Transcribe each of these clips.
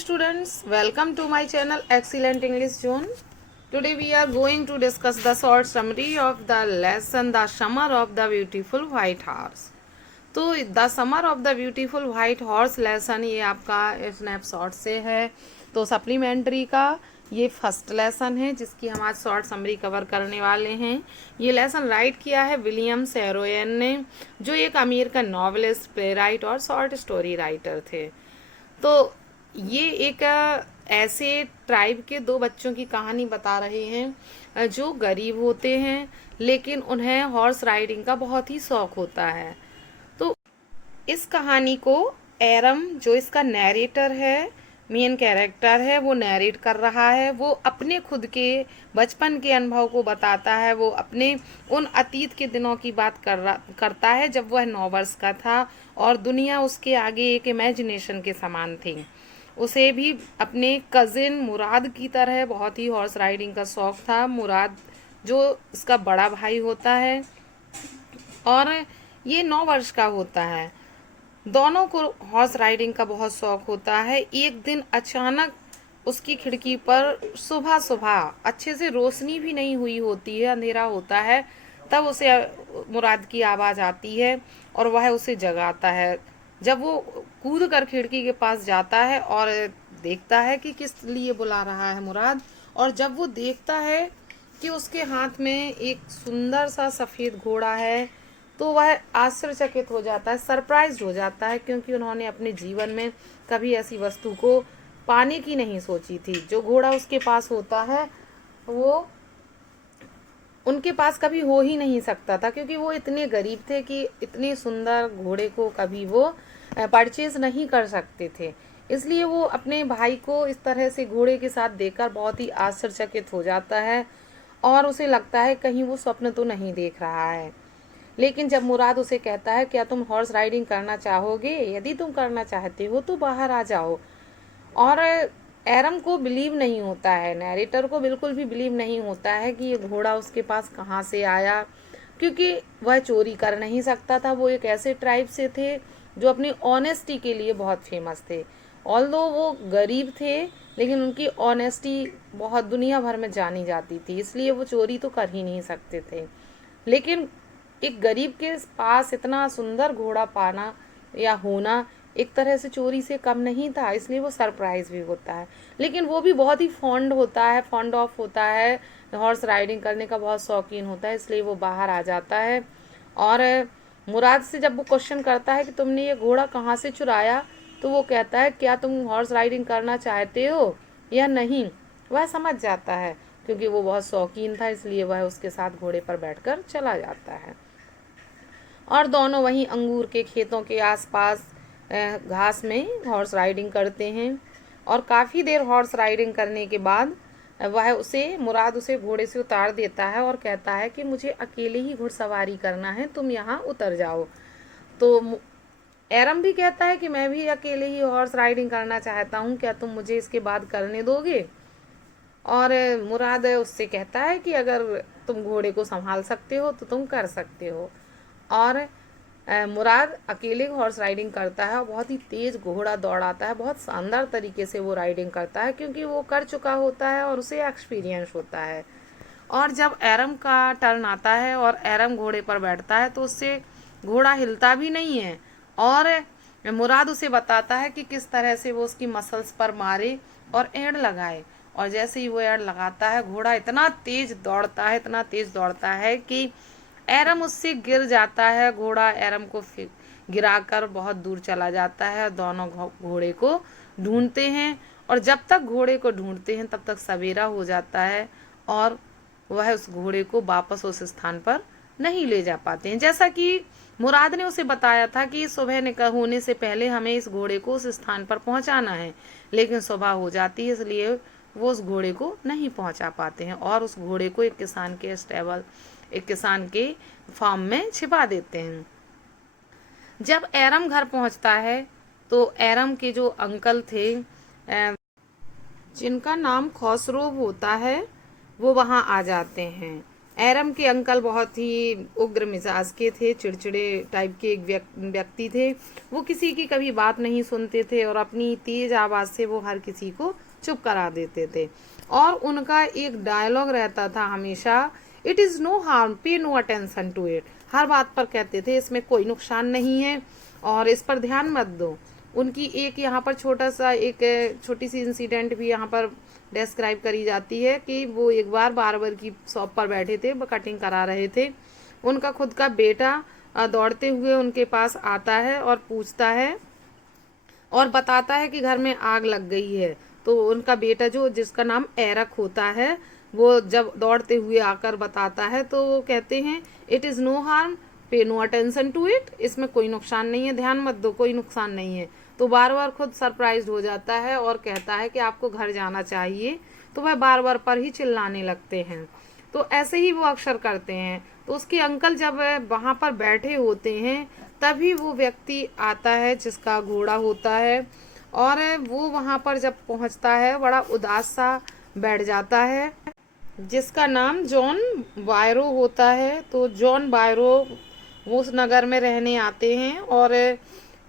students, welcome to my channel Excellent English Zone. Today we are going to discuss the short summary of the lesson The Summer of the Beautiful White Horse. तो the summer of the beautiful white horse lesson ये आपका snapshot से है। तो supplementary का ये first lesson है जिसकी हम आज शॉर्ट समरी कवर करने वाले हैं। ये लेसन राइट किया है विलियम सैरोयन ने, जो एक अमेरिकन नॉवेलिस्ट, प्ले राइट और शॉर्ट स्टोरी राइटर थे। तो ये एक ऐसे ट्राइब के दो बच्चों की कहानी बता रहे हैं जो गरीब होते हैं लेकिन उन्हें हॉर्स राइडिंग का बहुत ही शौक होता है। तो इस कहानी को एरम, जो इसका नैरेटर है, मेन कैरेक्टर है, वो नैरेट कर रहा है। वो अपने खुद के बचपन के अनुभव को बताता है। वो अपने उन अतीत के दिनों की बात करता है जब वह 9 वर्ष का था और दुनिया उसके आगे एक इमेजिनेशन के समान थी। उसे भी अपने कजिन मुराद की तरह बहुत ही हॉर्स राइडिंग का शौक था। मुराद जो इसका बड़ा भाई होता है और ये 9 वर्ष का होता है। दोनों को हॉर्स राइडिंग का बहुत शौक होता है। एक दिन अचानक उसकी खिड़की पर सुबह सुबह अच्छे से रोशनी भी नहीं हुई होती है, अंधेरा होता है, तब उसे मुराद की आवाज़ आती है और वह उसे जगाता है। जब वो कूद कर खिड़की के पास जाता है और देखता है कि किस लिए बुला रहा है मुराद, और जब वो देखता है कि उसके हाथ में एक सुंदर सा सफ़ेद घोड़ा है तो वह आश्चर्यचकित हो जाता है, सरप्राइज्ड हो जाता है, क्योंकि उन्होंने अपने जीवन में कभी ऐसी वस्तु को पाने की नहीं सोची थी। जो घोड़ा उसके पास होता है वो उनके पास कभी हो ही नहीं सकता था, क्योंकि वो इतने गरीब थे कि इतने सुंदर घोड़े को कभी वो परचेज नहीं कर सकते थे। इसलिए वो अपने भाई को इस तरह से घोड़े के साथ देखकर बहुत ही आश्चर्यचकित हो जाता है और उसे लगता है कहीं वो स्वप्न तो नहीं देख रहा है। लेकिन जब मुराद उसे कहता है क्या तुम हॉर्स राइडिंग करना चाहोगे, यदि तुम करना चाहते हो तो बाहर आ जाओ, और एरम को बिलीव नहीं होता है, नैरेटर को बिल्कुल भी बिलीव नहीं होता है कि ये घोड़ा उसके पास कहाँ से आया, क्योंकि वह चोरी कर नहीं सकता था। वो एक ऐसे ट्राइब से थे जो अपनी ऑनेस्टी के लिए बहुत फेमस थे। ऑल्दो वो गरीब थे लेकिन उनकी ऑनेस्टी बहुत दुनिया भर में जानी जाती थी, इसलिए वो चोरी तो कर ही नहीं सकते थे। लेकिन एक गरीब के पास इतना सुंदर घोड़ा पाना या होना एक तरह से चोरी से कम नहीं था, इसलिए वो सरप्राइज भी होता है। लेकिन वो भी बहुत ही फॉन्ड ऑफ होता है, हॉर्स राइडिंग करने का बहुत शौकीन होता है, इसलिए वो बाहर आ जाता है। और मुराद से जब वो क्वेश्चन करता है कि तुमने ये घोड़ा कहाँ से चुराया, तो वो कहता है क्या तुम हॉर्स राइडिंग करना चाहते हो या नहीं। वह समझ जाता है क्योंकि वो बहुत शौकीन था, इसलिए वह उसके साथ घोड़े पर बैठकर चला जाता है। और दोनों वहीं अंगूर के खेतों के आसपास घास में हॉर्स राइडिंग करते हैं। और काफ़ी देर हॉर्स राइडिंग करने के बाद मुराद उसे घोड़े से उतार देता है और कहता है कि मुझे अकेले ही घुड़सवारी करना है, तुम यहाँ उतर जाओ। तो एरम भी कहता है कि मैं भी अकेले ही हॉर्स राइडिंग करना चाहता हूँ, क्या तुम मुझे इसके बाद करने दोगे। और मुराद उससे कहता है कि अगर तुम घोड़े को संभाल सकते हो तो तुम कर सकते हो। और मुराद अकेले हॉर्स राइडिंग करता है और बहुत ही तेज घोड़ा दौड़ाता है, बहुत शानदार तरीके से वो राइडिंग करता है क्योंकि वो कर चुका होता है और उसे एक्सपीरियंस होता है। और जब एरम का टर्न आता है और एरम घोड़े पर बैठता है तो उससे घोड़ा हिलता भी नहीं है, और मुराद उसे बताता है कि किस तरह से वो उसकी मसल्स पर मारे और एड़ लगाए। और जैसे ही वो एड़ लगाता है घोड़ा इतना तेज दौड़ता है कि एरम उससे गिर जाता है। घोड़ा एरम को गिराकर बहुत दूर चला जाता है। दोनों घोड़े को ढूंढते हैं और जब तक घोड़े को ढूंढते हैं तब तक सवेरा हो जाता है और वह उस घोड़े को वापस उस स्थान पर नहीं ले जा पाते हैं। जैसा कि मुराद ने उसे बताया था कि सुबह होने से पहले हमें इस घोड़े को उस स्थान पर पहुंचाना है, लेकिन सुबह हो जाती है, इसलिए वो उस घोड़े को नहीं पहुंचा पाते हैं और उस घोड़े को एक किसान के फार्म में छिपा देते हैं। जब एरम घर पहुंचता है तो एरम के जो अंकल थे जिनका नाम खौसरोव होता है वो वहां आ जाते हैं एरम के अंकल बहुत ही उग्र मिजाज के थे, चिड़चिड़े टाइप के एक व्यक्ति थे। वो किसी की कभी बात नहीं सुनते थे और अपनी तेज आवाज से वो हर किसी को चुप करा देते थे। और उनका एक डायलॉग रहता था हमेशा, इट इज नो हार्म, पे नो अटेंशन टू इट। हर बात पर कहते थे इसमें कोई नुकसान नहीं है और इस पर ध्यान मत दो। उनकी एक यहाँ पर छोटी सी इंसिडेंट भी यहाँ पर डिस्क्राइब करी जाती है कि वो एक बार बार्बर की शॉप पर बैठे थे, वो कटिंग करा रहे थे। उनका खुद का बेटा दौड़ते हुए उनके पास आता है और पूछता है और बताता है कि घर में आग लग गई है। तो उनका बेटा जो जिसका नाम एरक होता है, वो जब दौड़ते हुए आकर बताता है तो वो कहते हैं इट इज़ नो हार्म, पे नो अटेंशन टू इट, इसमें कोई नुकसान नहीं है, ध्यान मत दो, कोई नुकसान नहीं है। तो बार बार खुद सरप्राइज हो जाता है और कहता है कि आपको घर जाना चाहिए। तो वह बार बार पर ही चिल्लाने लगते हैं। तो ऐसे ही वो अक्सर करते हैं। तो उसके अंकल जब वहां पर बैठे होते हैं तभी वो व्यक्ति आता है जिसका घोड़ा होता है, और वो वहां पर जब पहुंचता है बड़ा उदास सा बैठ जाता है, जिसका नाम जॉन बायरो होता है। तो जॉन बायरो वो उस नगर में रहने आते हैं और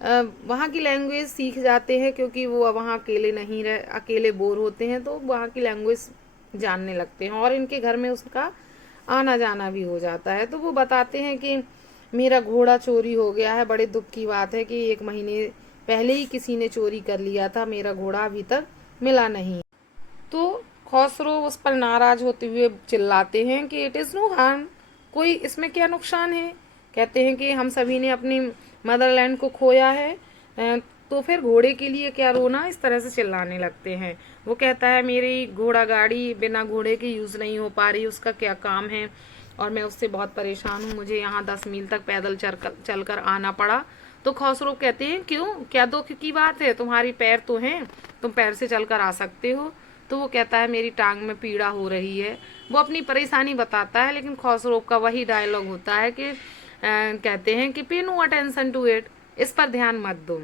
वहाँ की लैंग्वेज सीख जाते हैं, क्योंकि वो वहाँ अकेले नहीं रह अकेले बोर होते हैं तो वहाँ की लैंग्वेज जानने लगते हैं और इनके घर में उसका आना जाना भी हो जाता है। तो वो बताते हैं कि मेरा घोड़ा चोरी हो गया है, बड़े दुख की बात है कि 1 महीने पहले ही किसी ने चोरी कर लिया था, मेरा घोड़ा अभी तक मिला नहीं। तो खसरो उस पर नाराज होते हुए चिल्लाते हैं कि इट इज़ नो हार्म, कोई इसमें क्या नुकसान है। कहते हैं कि हम सभी ने अपनी मदरलैंड को खोया है, तो फिर घोड़े के लिए क्या रोना, इस तरह से चिल्लाने लगते हैं। वो कहता है मेरी घोड़ा गाड़ी बिना घोड़े के यूज़ नहीं हो पा रही, उसका क्या काम है और मैं उससे बहुत परेशान हूँ, मुझे यहाँ 10 मील तक पैदल चल कर आना पड़ा। तो खसरो कहते हैं क्यों, क्या दुख की बात है, तुम्हारी पैर तो हैं, तुम पैर से चल कर आ सकते हो। तो वो कहता है मेरी टांग में पीड़ा हो रही है। वो अपनी परेशानी बताता है, लेकिन खसरो का वही डायलॉग होता है कि कहते हैं कि पे नो अटेंशन टू इट, इस पर ध्यान मत दो।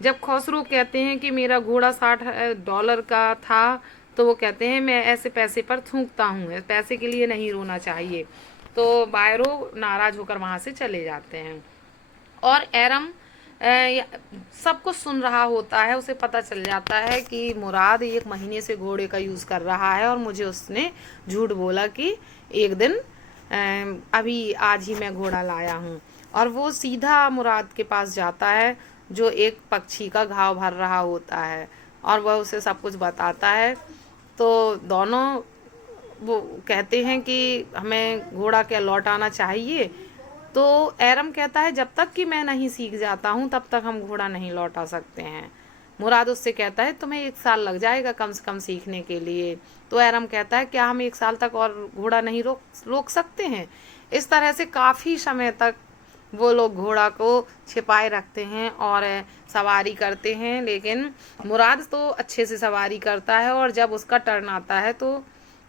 जब खसरो कहते हैं कि मेरा घोड़ा $60 का था, तो वो कहते हैं मैं ऐसे पैसे पर थूकता हूँ, पैसे के लिए नहीं रोना चाहिए। तो बायरो नाराज होकर वहां से चले जाते हैं और एरम सब कुछ सुन रहा होता है। उसे पता चल जाता है कि मुराद 1 महीने से घोड़े का यूज़ कर रहा है और मुझे उसने झूठ बोला कि एक दिन अभी आज ही मैं घोड़ा लाया हूँ। और वो सीधा मुराद के पास जाता है जो एक पक्षी का घाव भर रहा होता है और वह उसे सब कुछ बताता है। तो दोनों वो कहते हैं कि हमें घोड़ा क्या लौटाना चाहिए। तो एरम कहता है जब तक कि मैं नहीं सीख जाता हूँ तब तक हम घोड़ा नहीं लौटा सकते हैं। मुराद उससे कहता है तुम्हें 1 साल लग जाएगा कम से कम सीखने के लिए। तो एरम कहता है क्या हम 1 साल तक और घोड़ा नहीं रोक सकते हैं। इस तरह से काफ़ी समय तक वो लोग घोड़ा को छिपाए रखते हैं और सवारी करते हैं, लेकिन मुराद तो अच्छे से सवारी करता है और जब उसका टर्न आता है तो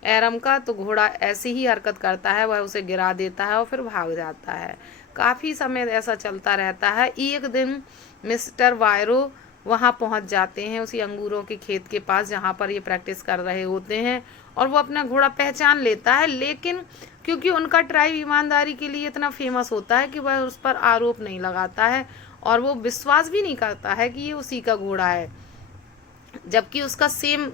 एरम का, तो घोड़ा ऐसी ही हरकत करता है, वह उसे गिरा देता है और फिर भाग जाता है। काफ़ी समय ऐसा चलता रहता है। एक दिन मिस्टर वायरो वहाँ पहुँच जाते हैं उसी अंगूरों के खेत के पास जहाँ पर ये प्रैक्टिस कर रहे होते हैं और वो अपना घोड़ा पहचान लेता है, लेकिन क्योंकि उनका ट्राइब ईमानदारी के लिए इतना फेमस होता है कि वह उस पर आरोप नहीं लगाता है और वो विश्वास भी नहीं करता है कि ये उसी का घोड़ा है, जबकि उसका सेम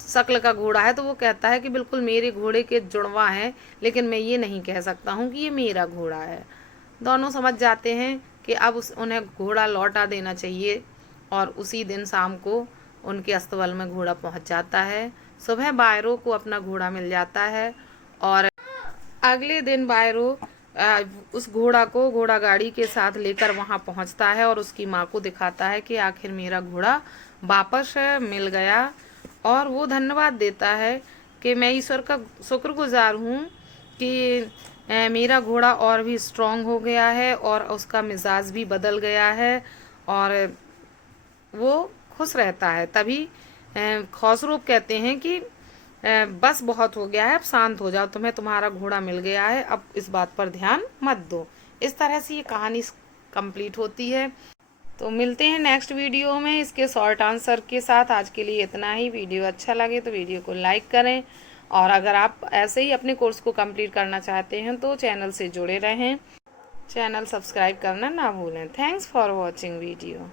शक्ल का घोड़ा है। तो वो कहता है कि बिल्कुल मेरे घोड़े के जुड़वा हैं, लेकिन मैं ये नहीं कह सकता हूँ कि ये मेरा घोड़ा है। दोनों समझ जाते हैं कि अब उन्हें घोड़ा लौटा देना चाहिए और उसी दिन शाम को उनके अस्तबल में घोड़ा पहुंच जाता है। सुबह बायरो को अपना घोड़ा मिल जाता है और अगले दिन बायरो उस घोड़ा को घोड़ा गाड़ी के साथ लेकर वहां पहुंचता है और उसकी माँ को दिखाता है कि आखिर मेरा घोड़ा वापस मिल गया। और वो धन्यवाद देता है कि मैं ईश्वर का शुक्रगुजार हूँ कि मेरा घोड़ा और भी स्ट्रांग हो गया है और उसका मिजाज भी बदल गया है और वो खुश रहता है। तभी खसरो कहते हैं कि बस बहुत हो गया है, अब शांत हो जाओ, तुम्हें तुम्हारा घोड़ा मिल गया है, अब इस बात पर ध्यान मत दो। इस तरह से ये कहानी कंप्लीट होती है। तो मिलते हैं नेक्स्ट वीडियो में इसके शॉर्ट आंसर के साथ। आज के लिए इतना ही। वीडियो अच्छा लगे तो वीडियो को लाइक करें और अगर आप ऐसे ही अपने कोर्स को कंप्लीट करना चाहते हैं तो चैनल से जुड़े रहें, चैनल सब्सक्राइब करना ना भूलें। Thanks for watching video.